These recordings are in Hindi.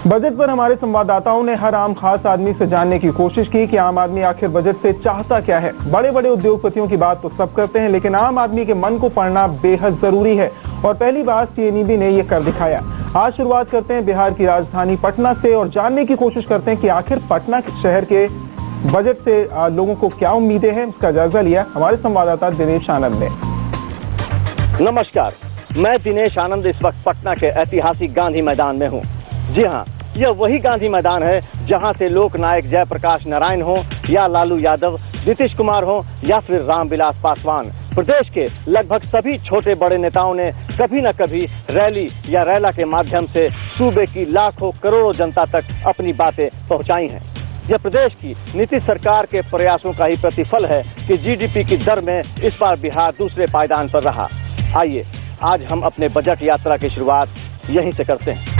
बजट पर हमारे संवाददाताओं ने हर आम खास आदमी से जानने की कोशिश की कि आम आदमी आखिर बजट से चाहता क्या है। बड़े बड़े उद्योगपतियों की बात तो सब करते हैं, लेकिन आम आदमी के मन को पढ़ना बेहद जरूरी है और पहली बार सीएनईबी ने ये कर दिखाया। आज शुरुआत करते हैं बिहार की राजधानी पटना से और जानने की कोशिश करते हैं कि आखिर पटना शहर के बजट से लोगों को क्या उम्मीदें हैं। इसका जायजा लिया हमारे संवाददाता दिनेश आनंद ने। नमस्कार, मैं दिनेश आनंद इस वक्त पटना के ऐतिहासिक गांधी मैदान में हूँ। जी हाँ, यह वही गांधी मैदान है जहां से लोक नायक जयप्रकाश नारायण हो या लालू यादव, नीतीश कुमार हो या फिर रामविलास पासवान, प्रदेश के लगभग सभी छोटे बड़े नेताओं ने कभी न कभी रैली या रैला के माध्यम से सूबे की लाखों करोड़ों जनता तक अपनी बातें पहुंचाई हैं। यह प्रदेश की नीतीश सरकार के प्रयासों का ही प्रतिफल है कि जीडीपी की दर में इस बार बिहार दूसरे पायदान पर रहा। आइए आज हम अपने बजट यात्रा की शुरुआत यहीं से करते हैं।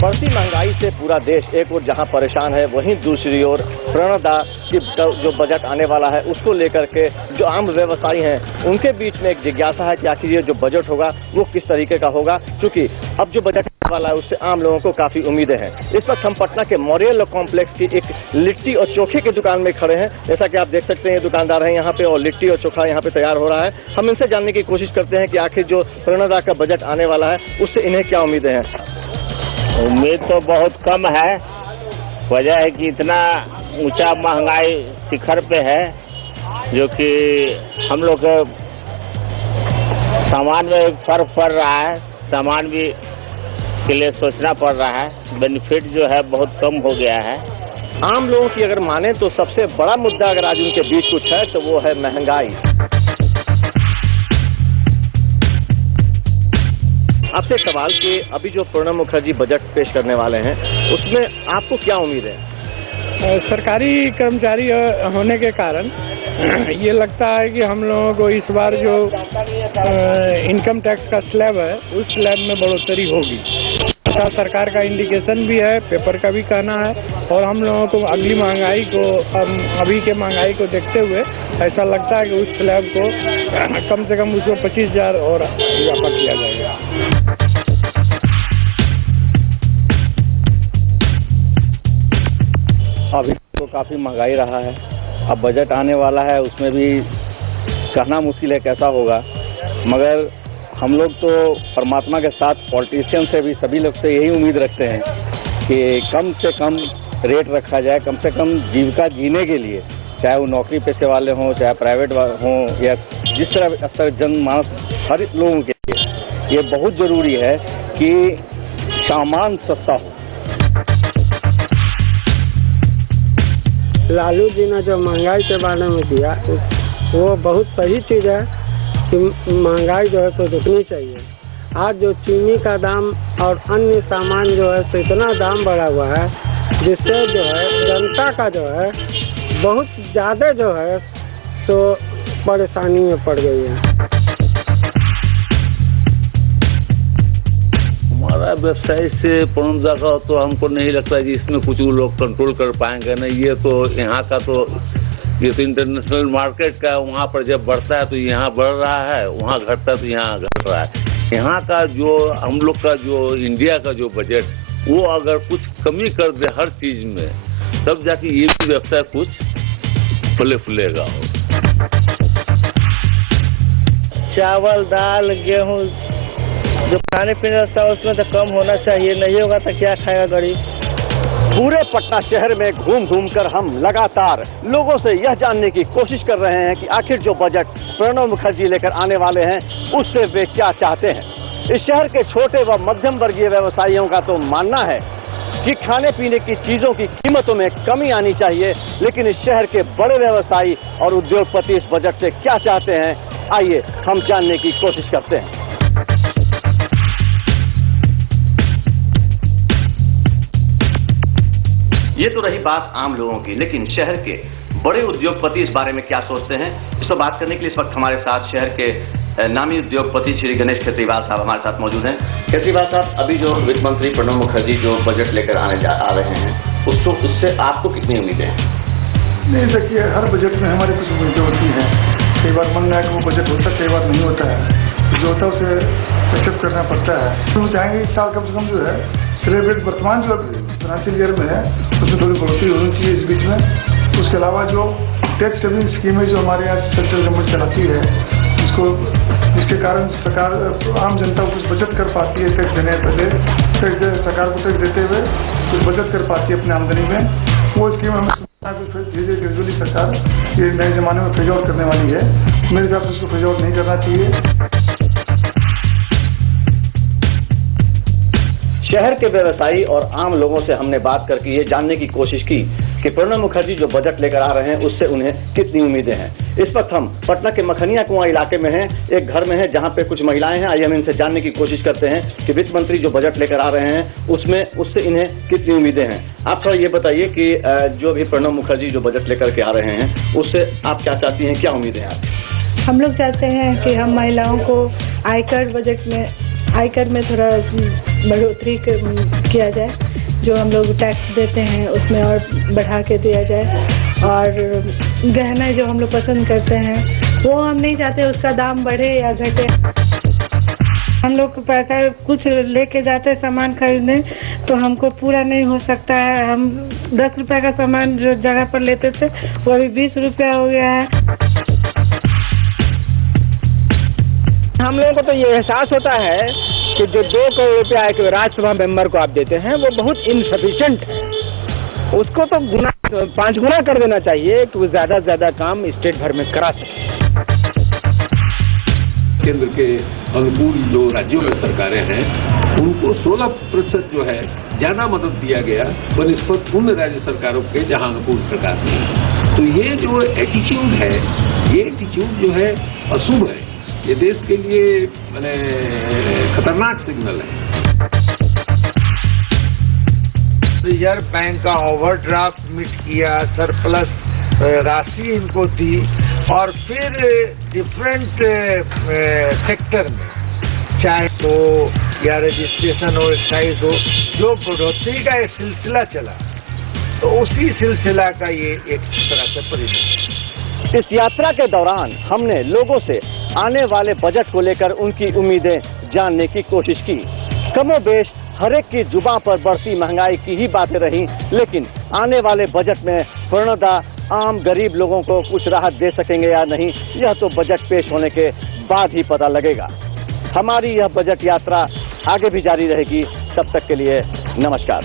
बढ़ती महंगाई से पूरा देश एक ओर जहां परेशान है, वहीं दूसरी ओर प्रणदा की जो बजट आने वाला है उसको लेकर के जो आम व्यवसायी हैं उनके बीच में एक जिज्ञासा है कि आखिर ये जो बजट होगा वो किस तरीके का होगा, क्योंकि अब जो बजट वाला है उससे आम लोगों को काफी उम्मीदें हैं। इस वक्त हम पटना के मॉरियल कॉम्प्लेक्स की एक लिट्टी और चोखे की दुकान में खड़े हैं। जैसा कि आप देख सकते हैं ये दुकानदार है यहाँ पे और लिट्टी और चोखा यहाँ पे तैयार हो रहा है। हम इनसे जानने की कोशिश करते हैं कि आखिर जो प्रणदा का बजट आने वाला है उससे इन्हें क्या उम्मीदें हैं। उम्मीद तो बहुत कम है। वजह है कि इतना ऊंचा महंगाई शिखर पे है जो कि हम लोग के सामान में फर्क पड़ रहा है, सामान भी के लिए सोचना पड़ रहा है। बेनिफिट जो है बहुत कम हो गया है। आम लोगों की अगर माने तो सबसे बड़ा मुद्दा अगर आज उनके बीच कुछ है तो वो है महंगाई। आपसे सवाल कि अभी जो प्रणब मुखर्जी बजट पेश करने वाले हैं उसमें आपको क्या उम्मीद है? सरकारी कर्मचारी होने के कारण ये लगता है कि हम लोगों को इस बार जो इनकम टैक्स का स्लैब है उस स्लैब में बढ़ोतरी होगी। ऐसा सरकार का इंडिकेशन भी है, पेपर का भी कहना है और हम लोगों को अगली महंगाई को, अभी के महंगाई को देखते हुए ऐसा लगता है कि उस स्लैब को कम से कम उसको 25,000 और इजाफा किया जाएगा। अभी तो काफी महंगाई रहा है, अब बजट आने वाला है उसमें भी कहना मुश्किल है कैसा होगा, मगर हम लोग तो परमात्मा के साथ पॉलिटिशियन से भी सभी लोग से यही उम्मीद रखते हैं कि कम से कम रेट रखा जाए, कम से कम जीविका जीने के लिए, चाहे वो नौकरी पेशे वाले हों, चाहे प्राइवेट हों या जिस तरह अक्सर जनमानस हर लोगों के लिए ये बहुत ज़रूरी है कि सामान सस्ता हो। लालू जी ने जो महंगाई के बारे में दिया वो बहुत सही चीज़ है कि महंगाई जो है तो रुकनी चाहिए। आज जो चीनी का दाम और अन्य सामान जो है तो इतना दाम बढ़ा हुआ है जिससे जो है जनता का जो है बहुत ज़्यादा जो है तो परेशानी में पड़ गई है। हमारा व्यवसाय से प्रणदा का तो हमको नहीं लगता कि इसमें कुछ वो लोग कंट्रोल कर पाएंगे। नहीं, ये तो यहाँ का तो ये तो इंटरनेशनल मार्केट का, वहाँ पर जब बढ़ता है तो यहाँ बढ़ रहा है, वहाँ घटता है तो यहाँ घट रहा है। यहाँ का जो हम लोग का जो इंडिया का जो बजट वो अगर कुछ कमी कर दे हर चीज में तब जाके ये भी व्यवसाय कुछ फले फूलेगा। चावल, दाल, गेहूँ जो खाने पीने रहता है उसमें तो कम होना चाहिए, नहीं होगा तो क्या खाएगा गरीब। पूरे पटना शहर में घूम घूम कर हम लगातार लोगों से यह जानने की कोशिश कर रहे हैं कि आखिर जो बजट प्रणब मुखर्जी लेकर आने वाले हैं उससे वे क्या चाहते हैं। इस शहर के छोटे व मध्यम वर्गीय व्यवसायियों का तो मानना है कि खाने पीने की चीजों की कीमतों में कमी आनी चाहिए, लेकिन इस शहर के बड़े व्यवसायी और उद्योगपति इस बजट से क्या चाहते हैं, आइए हम जानने की कोशिश करते हैं। ये तो रही बात आम लोगों की, लेकिन शहर के बड़े उद्योगपति इस बारे में क्या सोचते हैं, इस पर बात करने के लिए इस वक्त हमारे साथ शहर के नामी उद्योगपति श्री गणेश खेत्रीवाल साहब हमारे साथ मौजूद हैं। खेत्रीवाल साहब, अभी जो वित्त मंत्री प्रणब मुखर्जी जो बजट लेकर आ रहे हैं उससे आपको कितनी उम्मीदें हैं? नहीं, देखिए हर बजट में हमारे कुछ उम्मीदें होती हैं। कई बार मन लायक वो बजट होता है, कई बार नहीं होता है। जो होता है उसे एक्सेप्ट करना पड़ता है। तो चाहेंगे इस साल कम से कम जो है सेलिब्रेट वर्तमान जो फाइनेंशियल ईयर में है उसमें थोड़ी बढ़ोतरी होनी चाहिए इस बीच में। उसके अलावा जो टैक्स सेविंग स्कीमें जो हमारे यहाँ सेंट्रल गवर्नमेंट चलाती है जिसके कारण सरकार आम जनता को कुछ बचत कर पाती है। टैक्स देने पहले सरकार को टैक्स देते हुए कुछ बचत कर पाती है अपनी आमदनी में। वो स्कीम हमें कुछ धीरे ग्रेजुअली सरकार ये नए जमाने में फेज आउट करने वाली है। मेरे हिसाब से उसको फेज आउट नहीं करना चाहिए। शहर के व्यवसायी और आम लोगों से हमने बात करके ये जानने की कोशिश की कि प्रणब मुखर्जी जो बजट लेकर आ रहे हैं उससे उन्हें कितनी उम्मीदें हैं। इस वक्त हम पटना के मखनिया कुआं इलाके में हैं, एक घर में हैं जहां पे कुछ महिलाएं हैं। आइए हम इनसे जानने की कोशिश करते हैं कि वित्त मंत्री जो बजट लेकर आ रहे हैं उससे इन्हें कितनी उम्मीदें हैं। आप थोड़ा ये बताइए कि जो भी प्रणब मुखर्जी जो बजट लेकर के आ रहे हैं उससे आप क्या चाहती हैं, क्या उम्मीदें हैं आपकी? हम लोग चाहते हैं कि हम महिलाओं को आयकर में थोड़ा बढ़ोतरी किया जाए। जो हम लोग टैक्स देते हैं उसमें और बढ़ा के दिया जाए। और गहना जो हम लोग पसंद करते हैं वो हम नहीं चाहते उसका दाम बढ़े या घटे। हम लोग को पैसा कुछ लेके जाते सामान खरीदने तो हमको पूरा नहीं हो सकता है। हम 10 रुपए का सामान जो जगह पर लेते थे वो अभी 20 रुपया हो गया है। हम लोगों को तो ये एहसास होता है कि जो 2 करोड़ रुपया एक राज्यसभा मेंबर को आप देते हैं वो बहुत इनसफिशिएंट है। उसको तो 5 गुना कर देना चाहिए कि वो ज्यादा से ज्यादा काम स्टेट भर में करा सके। केंद्र के अनुकूल जो राज्यों में सरकारें हैं उनको 16% जो है ज्यादा मदद दिया गया बनिस्बत उन राज्य सरकारों के जहां अनुकूल सरकार नहीं है। तो ये जो एटीट्यूड है, ये एटीट्यूड जो है अशुभ है। ये देश के लिए मैंने खतरनाक सिग्नल है। रिजर्व बैंक का ओवरड्राफ्ट मिट किया, सरप्लस राशि इनको दी और फिर डिफरेंट सेक्टर में चाहे तो या रजिस्ट्रेशन हो, एक्साइज हो, जो बढ़ोतरी का एक सिलसिला चला तो उसी सिलसिला का ये एक तरह से परिणाम। इस यात्रा के दौरान हमने लोगों से आने वाले बजट को लेकर उनकी उम्मीदें जानने की कोशिश की। कमोबेश हर एक की जुबान पर बढ़ती महंगाई की ही बातें रही, लेकिन आने वाले बजट में पूर्णतः आम गरीब लोगों को कुछ राहत दे सकेंगे या नहीं, यह तो बजट पेश होने के बाद ही पता लगेगा। हमारी यह बजट यात्रा आगे भी जारी रहेगी। तब तक के लिए नमस्कार।